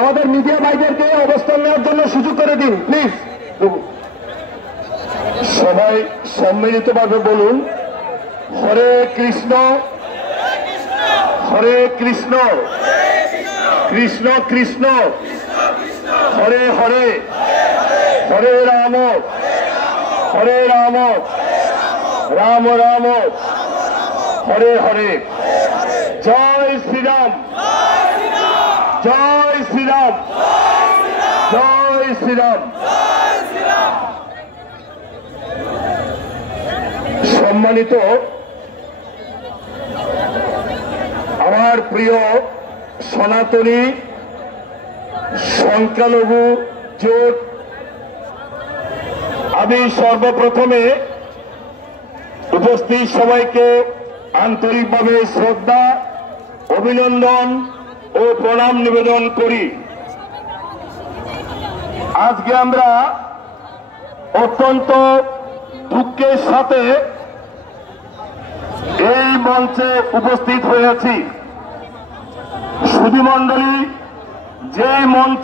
আমাদের মিডিয়া ভাইদেরকে অবস্থান নেওয়ার জন্য সুযোগ করে দিন প্লিজ। সবাই সম্মিলিতভাবে বলুন, হরে কৃষ্ণ হরে কৃষ্ণ কৃষ্ণ কৃষ্ণ হরে হরে হরে রাম রাম রাম হরে হরে। জয় শ্রীরাম জয় শ্রীরাম জয় শ্রীরাম। সম্মানিত আমার প্রিয় সনাতনী সংখ্যালঘু জোট, আমি সর্বপ্রথমে উপস্থিত সবাইকে আন্তরিকভাবে শ্রদ্ধা, অভিনন্দন ও প্রণাম নিবেদন করি। আজকে আমরা অত্যন্ত দুঃখের সাথে এই মঞ্চে উপস্থিত হয়েছি। সুধীমণ্ডলী, যে মঞ্চে